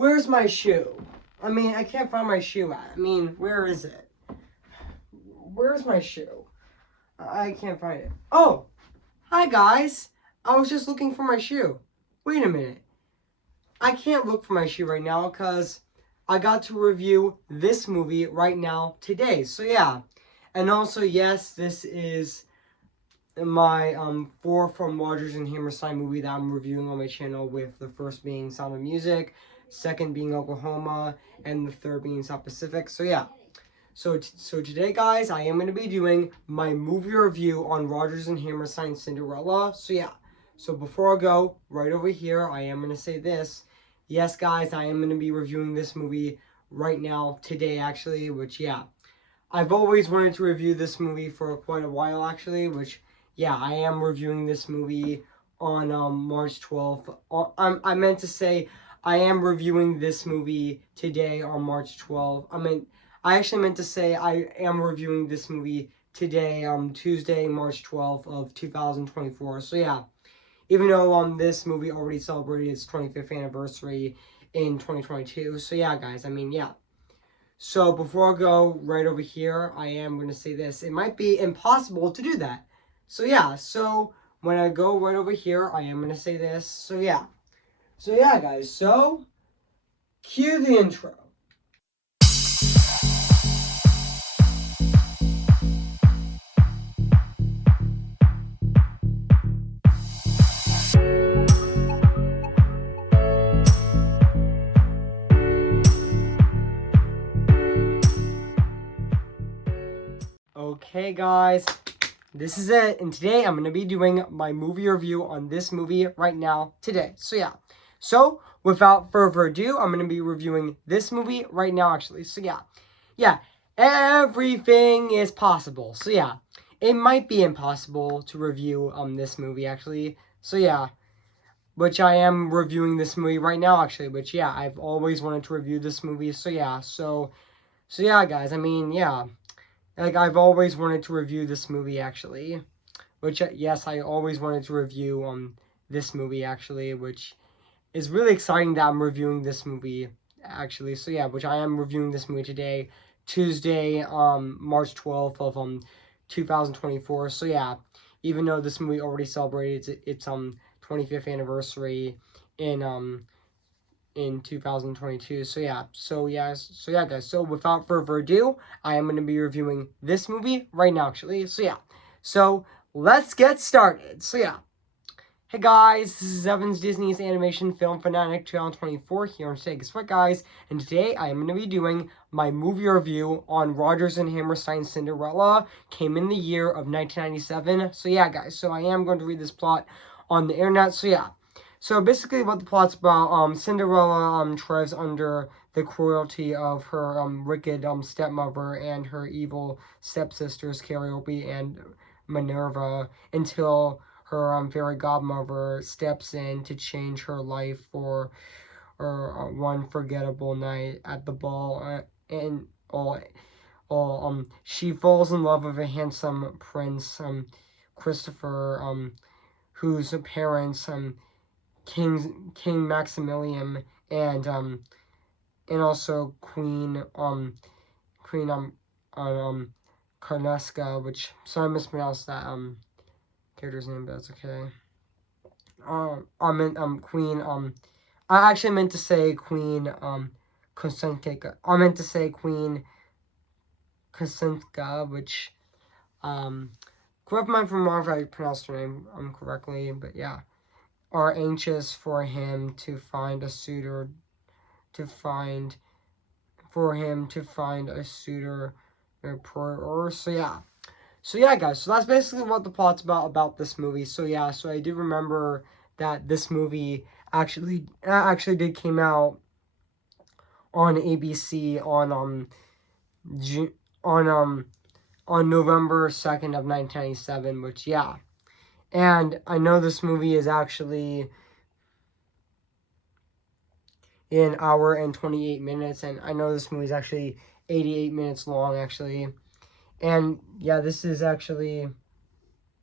Where's my shoe? I mean, I can't find my shoe at. I mean, where is it? Where's my shoe? I can't find it. Oh! Hi, guys! I was just looking for my shoe. Wait a minute. I can't look for my shoe right now because I got to review this movie right now today. So, yeah. And also, yes, this is my 4 from Rodgers and Hammerstein movie that I'm reviewing on my channel, with the first being Sound of Music, second being Oklahoma, and the third being South Pacific. So yeah, so today, guys, I am going to be doing my movie review on Rodgers and Hammerstein's Cinderella. So yeah, so before I go right over here, I am going to say this. Yes, guys, I am going to be reviewing this movie right now today, actually, which, yeah, I've always wanted to review this movie for quite a while, actually, which, yeah, I am reviewing this movie on March 12th. I meant to say I am reviewing this movie today on March 12th. I actually meant to say I am reviewing this movie today, Tuesday, March 12th of 2024. So yeah, even though this movie already celebrated its 25th anniversary in 2022. So yeah, guys, I mean, yeah. So before I go right over here, I am going to say this. It might be impossible to do that. So yeah, so when I go right over here, I am going to say this. So yeah. So yeah, guys. So cue the intro. Okay, guys. This is it. And today I'm going to be doing my movie review on this movie right now today. So yeah. So without further ado, I'm going to be reviewing this movie right now, actually. So yeah. Yeah. Everything is possible. So yeah. It might be impossible to review this movie, actually. So yeah. Which I am reviewing this movie right now, actually. Which, yeah, I've always wanted to review this movie. So yeah. So yeah, guys. I mean, yeah. Like, I've always wanted to review this movie, actually. Which, yes, I always wanted to review this movie, actually. Which is really exciting that I'm reviewing this movie, actually. So, yeah, which I am reviewing this movie today, Tuesday, March 12th of 2024. So, yeah, even though this movie already celebrated its 25th anniversary in 2022. So yeah, guys, so without further ado, I am going to be reviewing this movie right now, actually. So yeah, so let's get started. So yeah, hey guys, this is Evan's Disney's Animation Film Fanatic 2024 here in Vegas. What, guys? And today I am going to be doing my movie review on Rodgers and Hammerstein's Cinderella. Came in the year of 1997. So yeah, guys, so I am going to read this plot on the internet. So yeah. So basically what the plot's about, Cinderella thrives under the cruelty of her wicked stepmother and her evil stepsisters, Calliope and Minerva, until her fairy godmother steps in to change her life for one forgettable night at the ball, and she falls in love with a handsome prince, Christopher, whose parents, King Maximilian and also Queen Karneska, which, sorry I mispronounced that character's name, but that's okay. Queen I actually meant to say Queen Kosenka. I meant to say Queen Kosenka, which correct me if I'm wrong if I pronounced her name correctly, but yeah, are anxious for him to find a suitor, So yeah, guys, so that's basically what the plot's about this movie. So yeah, so I do remember that this movie actually did came out on ABC on November 2nd of 1997, which, yeah. And I know this movie is actually an hour and 28 minutes, and I know this movie is actually 88 minutes long, actually. And yeah, this is actually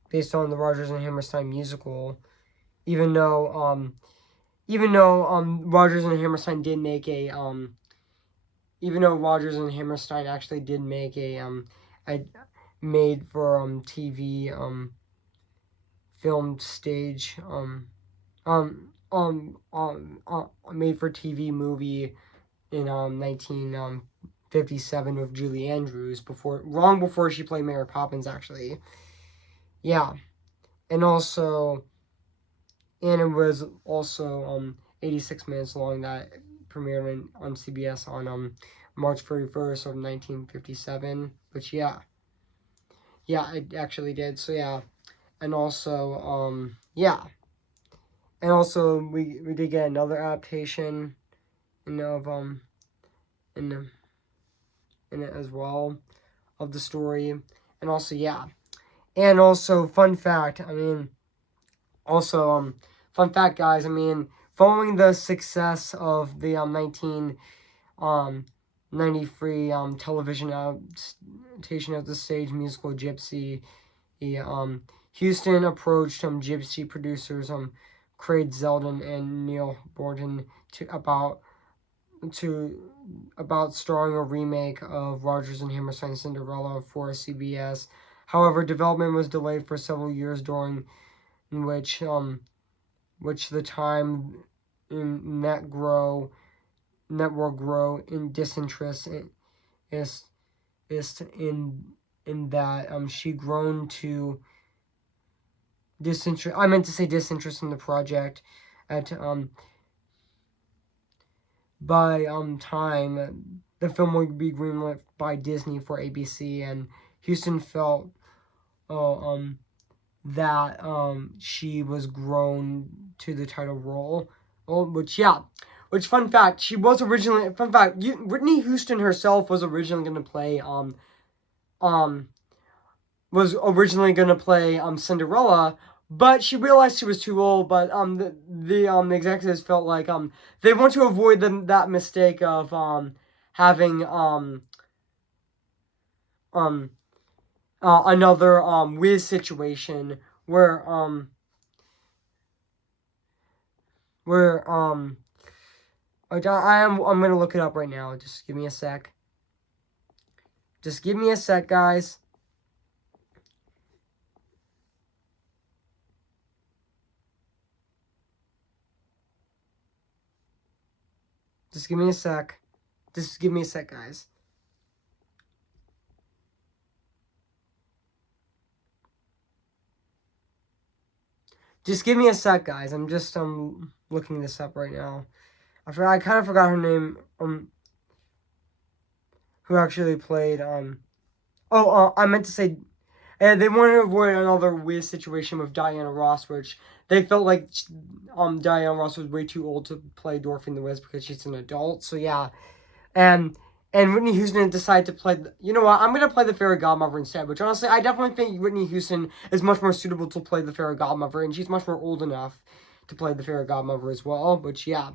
based on the Rodgers and Hammerstein musical, even though even though Rodgers and Hammerstein did make a even though Rodgers and Hammerstein actually did make a made for TV filmed stage made for TV movie in 1957 with Julie Andrews long before she played Mary Poppins actually. Yeah. And it was also 86 minutes long that premiered on CBS on March 31st of 1957. Which yeah, it actually did. So yeah, and also yeah, and also we did get another adaptation in in it as well of the story, and also yeah, and also fun fact. I mean, also fun fact, guys. I mean, following the success of the 1993 television adaptation of the stage musical Gypsy, Houston approached Gypsy producers Craig Zeldin and Neil Borton about starring a remake of Rodgers and Hammerstein's Cinderella for CBS. However, development was delayed for several years, during which the time in network grow in disinterest is in that she grown to disinterest. I meant to say disinterest in the project at by time the film would be greenlit by Disney for ABC, and Houston felt that she was grown to the title role. Which fun fact, Whitney Houston herself was originally gonna play Cinderella, but she realized she was too old. But the executives felt like they want to avoid that mistake of having another Wiz situation where I'm gonna look it up right now. Just give me a sec. Just give me a sec, guys. Just give me a sec. Just give me a sec, guys. Just give me a sec, guys. I'm just looking this up right now. I kind of forgot her name. Who actually played I meant to say, they wanted to avoid another Wiz situation with Diana Ross, which they felt like Diana Ross was way too old to play Dorothy the Wiz because she's an adult. So yeah, and Whitney Houston decided to play. You know what? I'm gonna play the Fairy Godmother instead. Which honestly, I definitely think Whitney Houston is much more suitable to play the Fairy Godmother, and she's much more old enough to play the Fairy Godmother as well. Which yeah,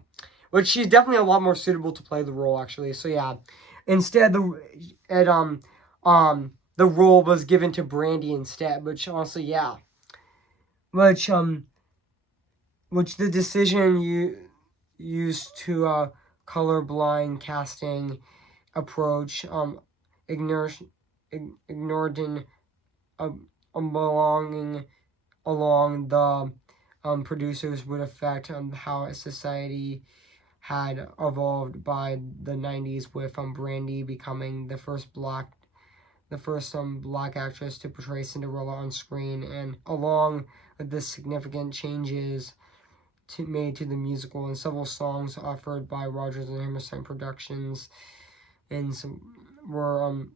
she's definitely a lot more suitable to play the role actually. So yeah, instead the role was given to Brandy instead. Which honestly yeah, which the decision used to colorblind casting approach ignored in belonging along the producers would affect how society had evolved by the 90s, with Brandy becoming the first black actress to portray Cinderella on screen, and along with the significant changes made to the musical and several songs offered by Rodgers and Hammerstein Productions and some were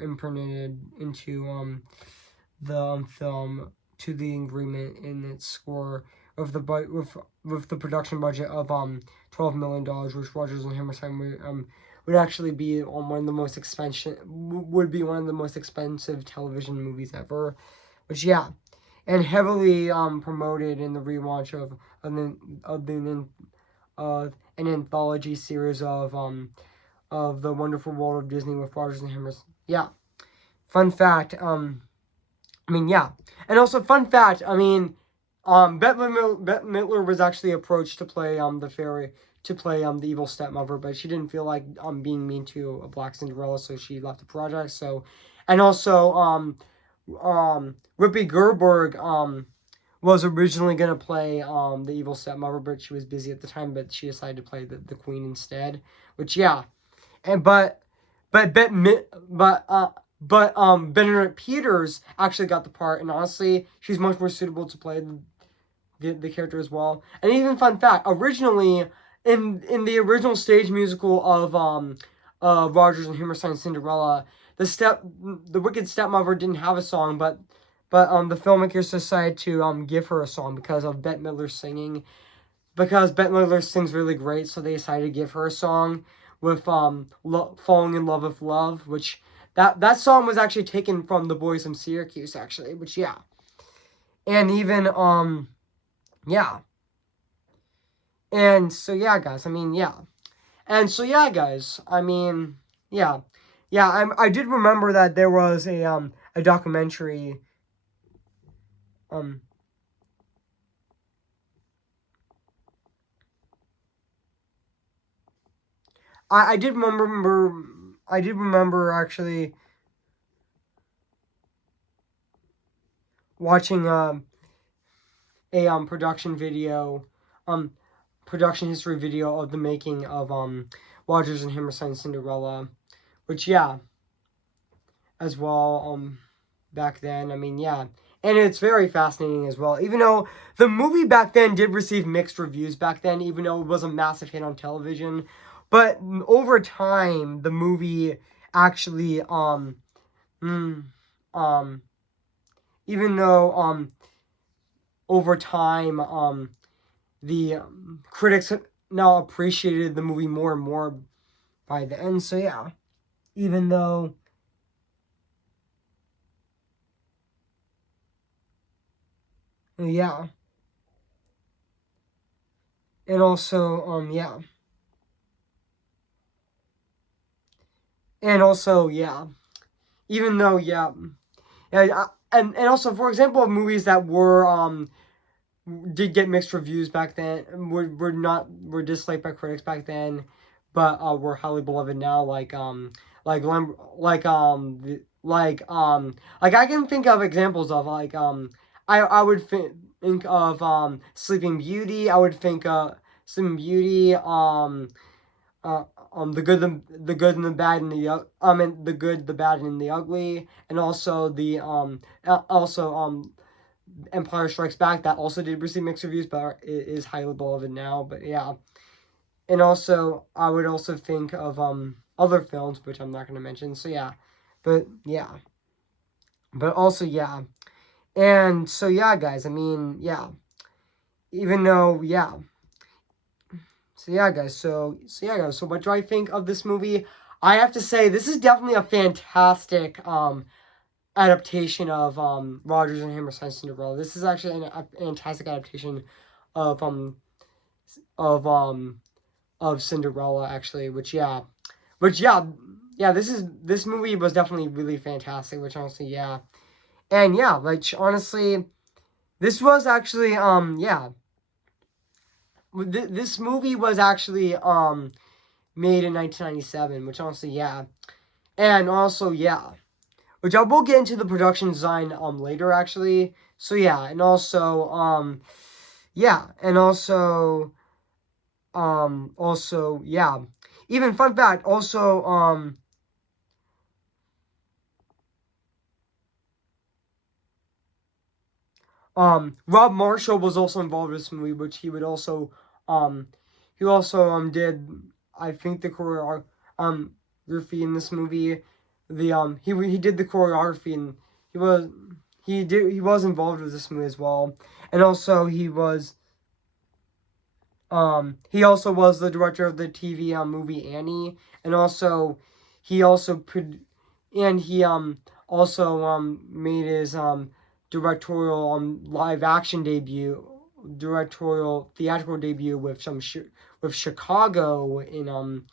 imprinted into the film to the agreement in its score with the production budget of $12 million, which Rodgers and Hammerstein would actually be one of the most expensive television movies ever, which yeah, and heavily promoted in the relaunch of an anthology series of The Wonderful World of Disney with Rodgers and Hammerstein. Yeah. Fun fact, I mean, yeah. And also, fun fact, I mean, Bette Midler was actually approached to play the evil stepmother, but she didn't feel like being mean to a black Cinderella, so she left the project. So, and also Whoopi Goldberg was originally gonna play the evil stepmother, but she was busy at the time, but she decided to play the queen instead. Which yeah, and but Bet Benedict Peters actually got the part, and honestly, she's much more suitable to play the character as well. And even fun fact, originally in the original stage musical of Rodgers and Hammerstein Cinderella, the wicked stepmother didn't have a song, but the filmmakers decided to give her a song because of Bette Midler's singing. Because Bette Midler sings really great, so they decided to give her a song with Falling in Love with Love, which that song was actually taken from The Boys from Syracuse, actually, which yeah. And even yeah. And so yeah, guys, I mean, yeah. And so yeah, guys, I mean, yeah. Yeah, I did remember that there was a documentary I did remember actually watching a production history video of the making of Rodgers and Hammerstein Cinderella, which yeah, as well back then. I mean, yeah. And it's very fascinating as well. Even though the movie back then did receive mixed reviews back then, even though it was a massive hit on television. But over time, the movie actually mm, um even though over time the critics now appreciated the movie more and more by the end. So yeah, even though yeah, and also yeah, and also yeah, even though yeah, yeah, and also for example of movies that were did get mixed reviews back then, were disliked by critics back then, but were highly beloved now, like like I can think of examples of I would think of Sleeping Beauty. I would think Sleeping Beauty, the good and the bad and and the good, the bad and the ugly, and also the also Empire Strikes Back, that also did receive mixed reviews, but it is highly beloved now. But yeah, and also I would also think of other films which I'm not going to mention. So yeah, but yeah, but also yeah, and so yeah, guys. I mean yeah, even though yeah, so yeah, guys. So yeah, guys. So what do I think of this movie? I have to say this is definitely a fantastic adaptation of Rodgers and Hammerstein Cinderella. This is actually a fantastic adaptation of of um of Cinderella, actually, which yeah, yeah, this movie was definitely really fantastic, which honestly yeah. And yeah, like honestly, this was actually yeah, this movie was actually made in 1997, which honestly yeah. And also yeah, which I will get into the production design later actually. So yeah, and also yeah, and also yeah. Even fun fact, also Rob Marshall was also involved with this movie, which um he also did, I think, the choreography in this movie. The he did the choreography, and he was involved with this movie as well. And also he also was the director of the TV movie Annie, and also he also put and he also made his directorial live action debut, directorial theatrical debut with with Chicago in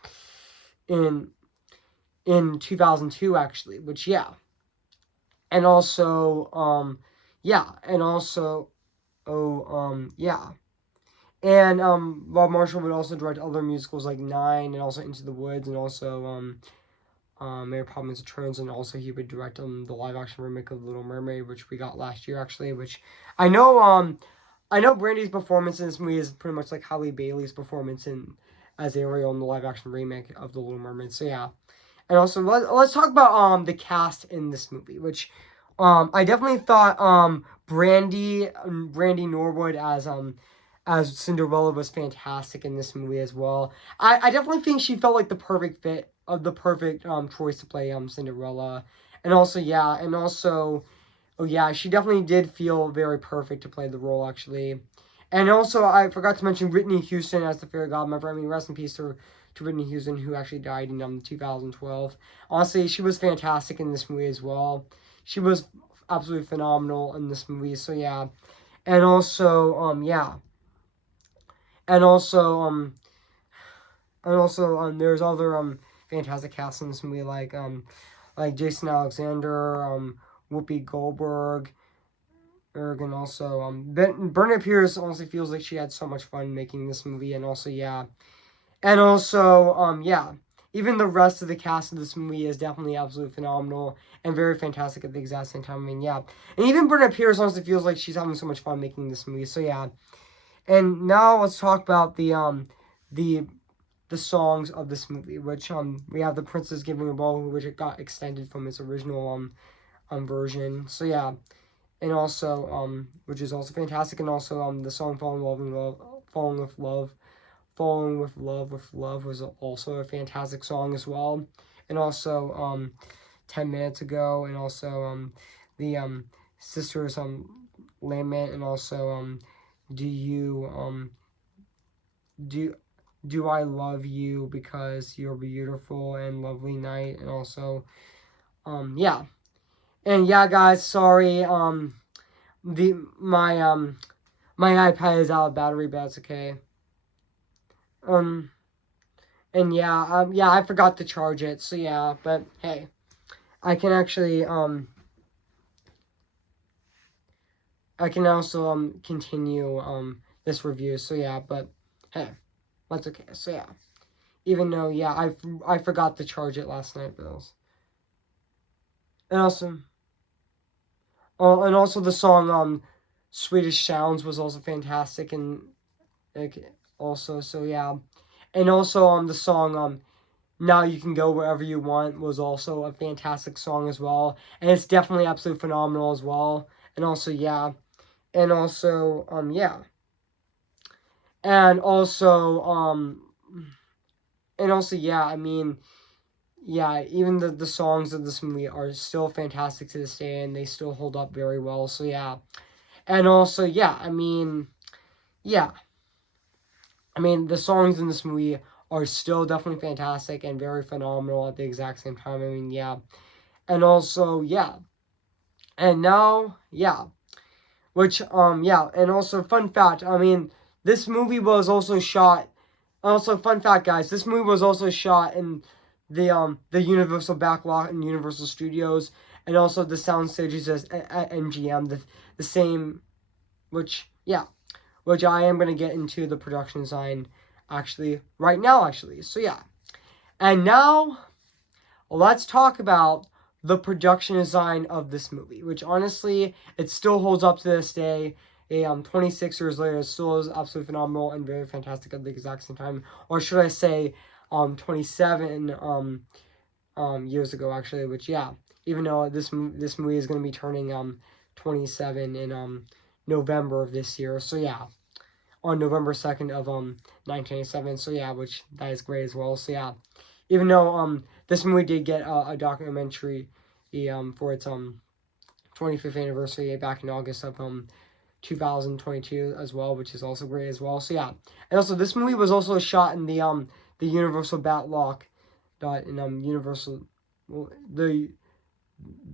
in 2002 actually, which yeah. And also yeah, and also yeah. And Bob Marshall would also direct other musicals like Nine and also Into the Woods and also Mary Poppins Returns, and also he would direct the live action remake of Little Mermaid, which we got last year actually. Which I know Brandy's performance in this movie is pretty much like Halle Bailey's performance in as Ariel in the live action remake of The Little Mermaid. So yeah, and also let's talk about the cast in this movie, which I definitely thought Brandy Norwood as Cinderella was fantastic in this movie as well. I definitely think she felt like the perfect fit of the perfect choice to play Cinderella, and also oh yeah, she definitely did feel very perfect to play the role actually. And also, I forgot to mention Whitney Houston as the fairy godmother. I mean, rest in peace to Whitney Houston, who actually died in 2012. Honestly, she was fantastic in this movie as well. She was absolutely phenomenal in this movie. So yeah, and also yeah, and also there's other fantastic casts in this movie like Jason Alexander, Whoopi Goldberg, and also Bernadette Pierce honestly feels like she had so much fun making this movie, and also yeah, and also yeah, even the rest of the cast of this movie is definitely absolutely phenomenal and very fantastic at the exact same time. I mean yeah, and even Bernadette Pierce honestly feels like she's having so much fun making this movie. So yeah, and now let's talk about the the songs of this movie, which we have The Princess Giving a Ball, which it got extended from its original version. So yeah, and also which is also fantastic, and also the song Falling with Love was also a fantastic song as well, and also 10 minutes ago, and also the sisters lament, and also do you do do I love you because you're beautiful and lovely night, and also yeah, and yeah guys, sorry the my iPad is out of battery, but it's okay. um and yeah yeah, I forgot to charge it, so yeah, but hey, I can actually I can also continue this review, so yeah, but hey, that's okay. So yeah, even though yeah, I forgot to charge it last night, but and also and also the song Swedish Sounds was also fantastic, and like also, so yeah, and also the song Now You Can Go Wherever You Want was also a fantastic song as well, and it's definitely absolutely phenomenal as well. And also yeah, and also yeah, and also yeah, I mean yeah, even the songs of this movie are still fantastic to this day, and they still hold up very well. So yeah, and also yeah, yeah, I mean the songs in this movie are still definitely fantastic and very phenomenal at the exact same time. I mean yeah, and also yeah, and now yeah, which yeah, and also fun fact, I mean this movie was also shot. Also, fun fact, guys, this movie was also shot in the Universal backlot in Universal Studios, and also the sound stages at MGM, the same, which yeah, which I am gonna get into the production design actually right now actually. So yeah, and now let's talk about the production design of this movie, which honestly it still holds up to this day. 26 years later, it still is absolutely phenomenal and very fantastic at the exact same time. Or should I say, 27 years ago actually. Which yeah, even though this movie is gonna be turning 27 in November of this year. So yeah, on November 2nd of 1987. So yeah, which that is great as well. So yeah, even though this movie did get a documentary for its 25th anniversary back in August of 2022 as well, which is also great as well. So yeah, and also this movie was also shot in the Universal Batlock dot in Universal the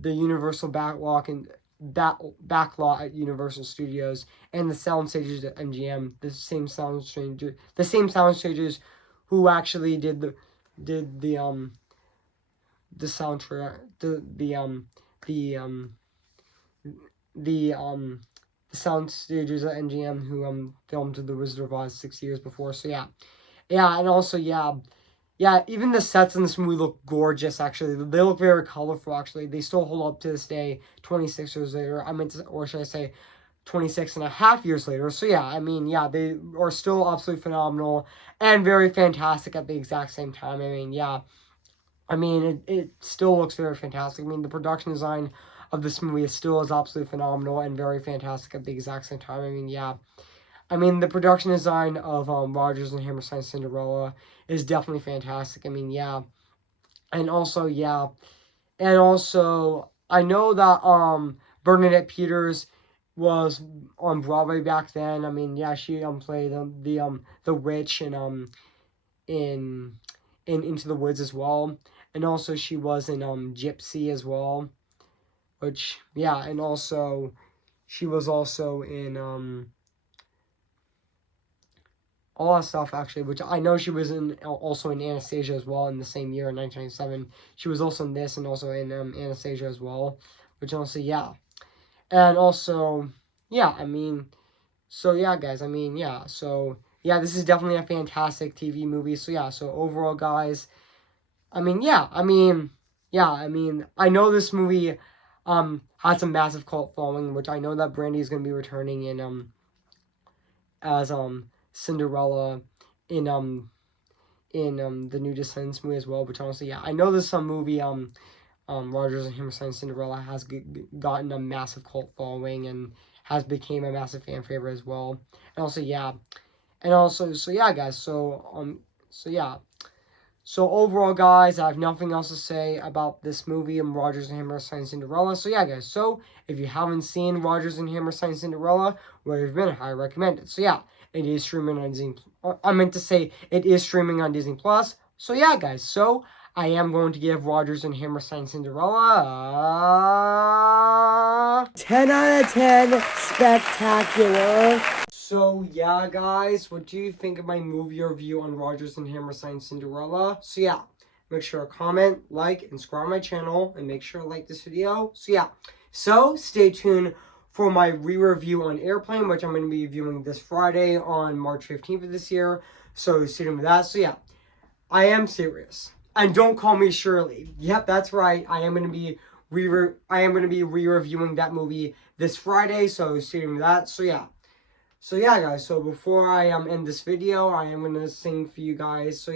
Universal Backlot and backlot at Universal Studios, and the sound stages at MGM, the same sound stages who actually did the soundtrack, the sound stages at NGM who filmed The Wizard of Oz 6 years before. So yeah, and also even the sets in this movie look gorgeous. Actually, they look very colorful. Actually, they still hold up to this day, 26 years later. Or should I say, 26 and a half years later. So they are still absolutely phenomenal and very fantastic at the exact same time. It still looks very fantastic. The production design of this movie still is absolutely phenomenal and very fantastic at the exact same time. The production design of Rodgers and Hammerstein's Cinderella is definitely fantastic. And also, I know that Bernadette Peters was on Broadway back then. She played the witch in Into the Woods as well, and also she was in Gypsy as well, which and also she was also in all that stuff actually, which I know she was also in Anastasia as well in the same year in 1997. She was also in this and also in Anastasia as well, which also and also guys, this is definitely a fantastic TV movie. So overall, guys, I know this movie had some massive cult following, which I know that Brandy is gonna be returning in as Cinderella in the new Descendants movie as well. Which honestly, I know this movie Rodgers and Hammerstein Cinderella has gotten a massive cult following and has became a massive fan favorite as well. And also guys. So overall, guys, I have nothing else to say about this movie, Rodgers and Hammerstein Cinderella. So guys. So if you haven't seen Rodgers and Hammerstein Cinderella, where you've been, I highly recommend it. So it is streaming on Disney. I meant to say it is streaming on Disney Plus. So guys. So I am going to give Rodgers and Hammerstein Cinderella 10 out of 10 spectacular. So guys, what do you think of my movie review on Rodgers and Hammerstein Cinderella? So make sure to comment, like, and subscribe to my channel, and make sure to like this video. So stay tuned for my re-review on Airplane, which I'm going to be viewing this Friday on March 15th of this year. So stay tuned for that. So I am serious. And don't call me Shirley. Yep, that's right. I am going to be re-reviewing that movie this Friday. So stay tuned for that. So guys. So before I end this video, I am gonna sing for you guys. So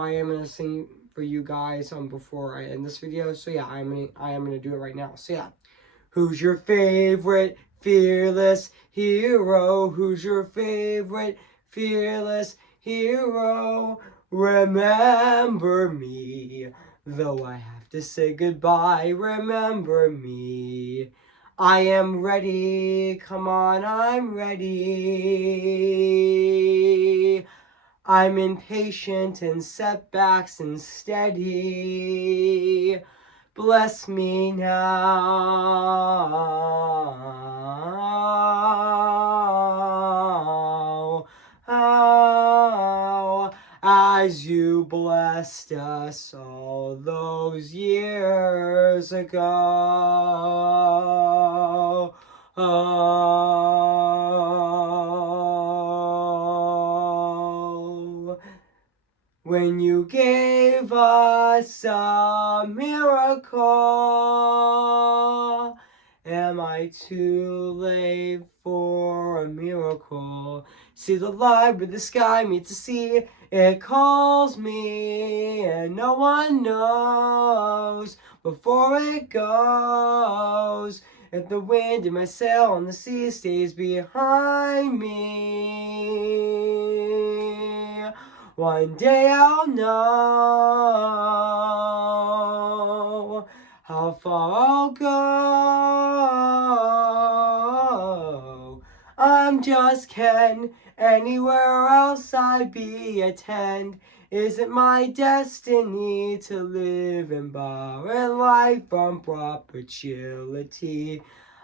I am gonna sing for you guys before I end this video. So I am gonna do it right now. So who's your favorite fearless hero? Who's your favorite fearless hero? Remember me, though I have to say goodbye. Remember me. I am ready, come on, I'm ready. I'm impatient in setbacks and steady. Bless me now. As you blessed us all those years ago. When you gave us a miracle, am I too late for a miracle? See the light where the sky meets the sea, it calls me, and no one knows before it goes. If the wind in my sail on the sea stays behind me, one day I'll know how far I'll go. I'm just Ken, anywhere else I'd be a 10. Is it my destiny to live in barren life from perpetuity?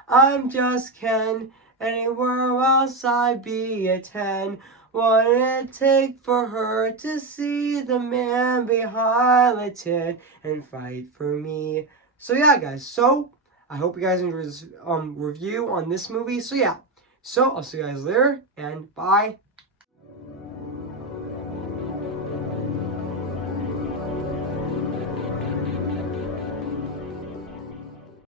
I'm just Ken, anywhere else I'd be a 10. What would it take for her to see the man behind the tin and fight for me? So guys, so I hope you guys enjoyed this review on this movie. So yeah, so I'll see you guys later, and bye.